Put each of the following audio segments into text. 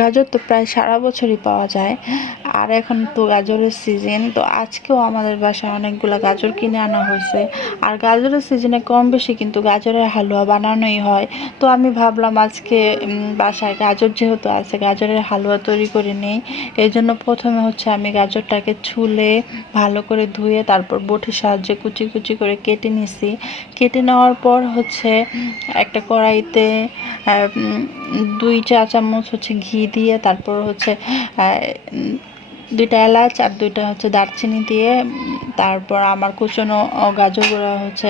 গাজর তো প্রায় সারা বছরই পাওয়া যায়। আর এখন তো গাজরের সিজন, তো আজকেও আমাদের বাসায় অনেকগুলো গাজর কিনে আনা হয়েছে। আর গাজরের সিজনে কম বেশি কিন্তু গাজরের হালুয়া বানানোই হয়। তো আমি ভাবলাম আজকে বাসায় গাজর যেহেতু আছে, গাজরের হালুয়া তৈরি করে নেই। এই জন্য প্রথমে হচ্ছে আমি গাজরটাকে ছুলে ভালো করে ধুয়ে তারপর বটির সাহায্যে কুচি কুচি করে কেটে নিছি। কেটে নেওয়ার পর হচ্ছে একটা কড়াইতে 2 চা চামচ হচ্ছে ঘি দিয়ে, তারপর হচ্ছে 2টা এলাচ আর 2টা হচ্ছে দারচিনি দিয়ে, তারপর আমার কুচনো গাজরগুলো হচ্ছে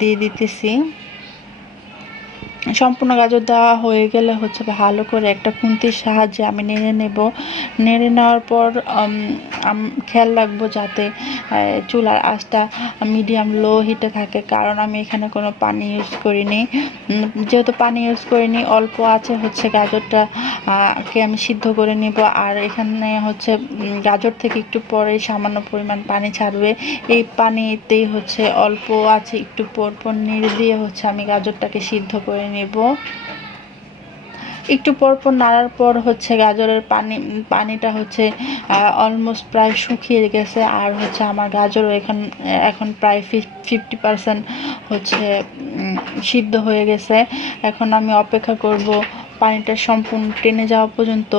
দিয়ে দিতেছি। সম্পূর্ণ গাজর দেওয়া হয়ে গেলে হচ্ছে ভালো করে একটা খুন্তির সাহায্যে আমি নেড়ে নেব। নেড়ে নেওয়ার পর খেয়াল রাখবো যাতে চুলার আঁচটা মিডিয়াম লো হিটে থাকে, কারণ আমি এখানে কোনো পানি ইউজ করিনি। যেহেতু পানি ইউজ করিনি, অল্প আছে হচ্ছে গাজরটা কে আমি সিদ্ধ করে নেব। আর এখানে হচ্ছে গাজর থেকে একটু পরে সামান্য পরিমাণ পানি ছাড়বে। এই পানিতেই হচ্ছে অল্প আছে একটু পরপর নেড়ে দিয়ে হচ্ছে আমি গাজরটাকে সিদ্ধ করে নেব। একটু পরপর নাড়ার পর হচ্ছে গাজরের পানিটা হচ্ছে অলমোস্ট প্রায় শুকিয়ে গেছে। আর হচ্ছে আমার গাজরও এখন প্রায় 50% হচ্ছে সিদ্ধ হয়ে গেছে। এখন আমি অপেক্ষা করব পানিটা সম্পূর্ণ টেনে যাওয়া পর্যন্ত।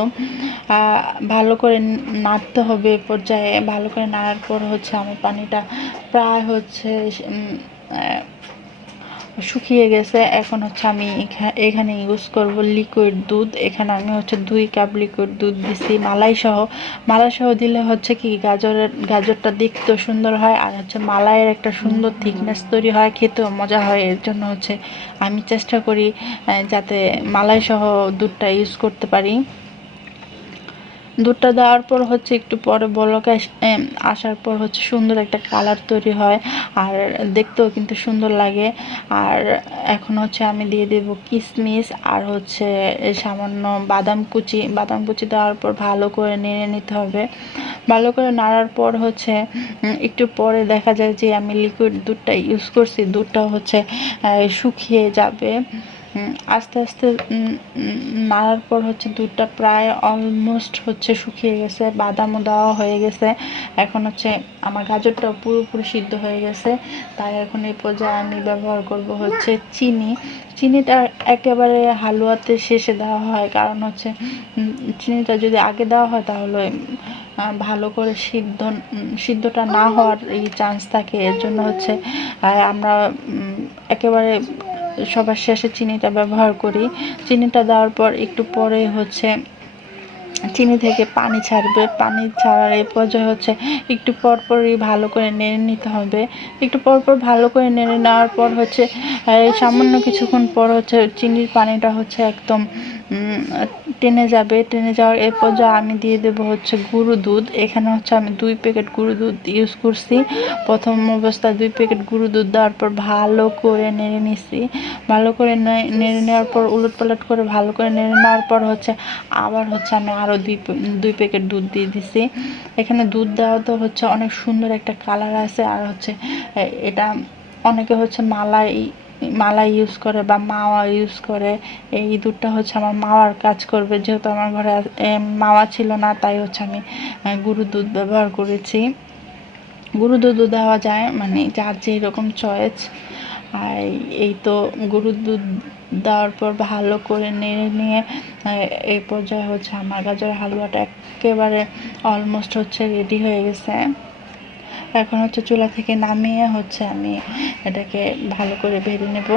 ভালো করে নাড়তে হবে। পর্যায়ে ভালো করে নাড়ার পর হচ্ছে আমি পানিটা প্রায় হচ্ছে শুকিয়ে গেছে। এখন হচ্ছে আমি এখানে ইউজ করব লিকুইড দুধ। এখানে আমি হচ্ছে 2 কাপ লিকুইড দুধ দিছি মালাই সহ দিলে হচ্ছে কি গাজরটা দেখতেও সুন্দর হয়, আর হচ্ছে মালাইয়ের একটা সুন্দর থিকনেস তৈরি হয়, খেতেও মজা হয়। এর জন্য হচ্ছে আমি চেষ্টা করি যাতে মালাই সহ দুধটা ইউজ করতে পারি। দুধটা দেওয়ার পর হচ্ছে একটু পরে বলক আসার পর হচ্ছে সুন্দর একটা কালার তৈরি হয়, আর দেখতেও কিন্তু সুন্দর লাগে। আর এখন হচ্ছে আমি দিয়ে দেব কিশমিশ আর হচ্ছে সামান্য বাদাম কুচি দেওয়ার পর ভালো করে নেড়ে নিতে হবে। ভালো করে নাড়ার পর হচ্ছে একটু পরে দেখা যায় যে আমি লিকুইড দুধটা ইউজ করছি, দুধটা হচ্ছে শুকিয়ে যাবে। আস্তে আস্তে নাড়ার পর হচ্ছে দুধটা প্রায় অলমোস্ট হচ্ছে শুকিয়ে গেছে, বাদামও দেওয়া হয়ে গেছে। এখন হচ্ছে আমার গাজরটাও পুরোপুরি সিদ্ধ হয়ে গেছে। তাই এখন এই পর্যায়ে আমি ব্যবহার করব হচ্ছে চিনিটা একেবারে হালুয়াতে শেষে দেওয়া হয়, কারণ হচ্ছে চিনিটা যদি আগে দেওয়া হয় তাহলে ভালো করে সিদ্ধটা না হওয়ার এই চান্স থাকে। এর জন্য হচ্ছে আমরা একেবারে সবার শেষে চিনিটা ব্যবহার করি। চিনিটা দেওয়ার পর একটু পরে হচ্ছে চিনি থেকে পানি ছাড়বে। পানি ছাড়ার এই পর্যায়ে হচ্ছে একটু পরপরই ভালো করে নেড়ে নিতে হবে। একটু পরপর ভালো করে নেড়ে নেওয়ার পর হচ্ছে সামান্য কিছুক্ষণ পর হচ্ছে চিনির পানিটা হচ্ছে একদম টেনে যাওয়ার এই পর্যায়ে আমি দিয়ে দেবো হচ্ছে গুঁড়ো দুধ। এখানে হচ্ছে আমি 2 প্যাকেট গুঁড়ো দুধ ইউজ করছি। প্রথম অবস্থায় 2 প্যাকেট গুঁড়ো দুধ দেওয়ার পর ভালো করে নেড়ে নিছি। ভালো করে নেড়ে নেওয়ার পর উলটপালট করে ভালো করে নেড়ে নেওয়ার পর হচ্ছে আবার হচ্ছে আমি আরও 2 প্যাকেট দুধ দিয়ে দিছি। এখানে দুধ দেওয়া তো হচ্ছে অনেক সুন্দর একটা কালার আছে। আর হচ্ছে এটা অনেকে হচ্ছে মালাই ইউজ করে বা মাওয়া ইউজ করে। এই দুধটা হচ্ছে আমার মাওয়ার কাজ করবে, যেহেতু আমার ঘরে মাওয়া ছিল না, তাই হচ্ছে আমি গুঁড়ো দুধ ব্যবহার করেছি। গুঁড়ো দুধও দেওয়া যায়, মানে যার যেরকম চয়েস। আর এই তো গুঁড়ো দুধ দেওয়ার পর ভালো করে নেড়ে নিয়ে এই পর্যায়ে হচ্ছে আমার গাজরের হালুয়াটা একেবারে অলমোস্ট হচ্ছে রেডি হয়ে গেছে। এখন হচ্ছে চুলা থেকে নামিয়ে হচ্ছে আমি এটাকে ভালো করে ভেজে নেব।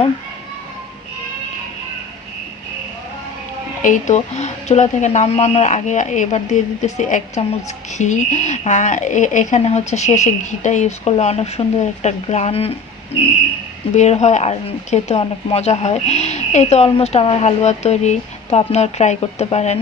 এই তো চুলা থেকে নামানোর আগে এবার দিয়ে দিতেছি 1 চামচ ঘি। এখানে হচ্ছে শেষে ঘিটা ইউজ করলে অনেক সুন্দর একটা গ্রান বের হয়, আর খেতে অনেক মজা হয়। এই তো অলমোস্ট আমার হালুয়া তৈরি। তো আপনারা ট্রাই করতে পারেন।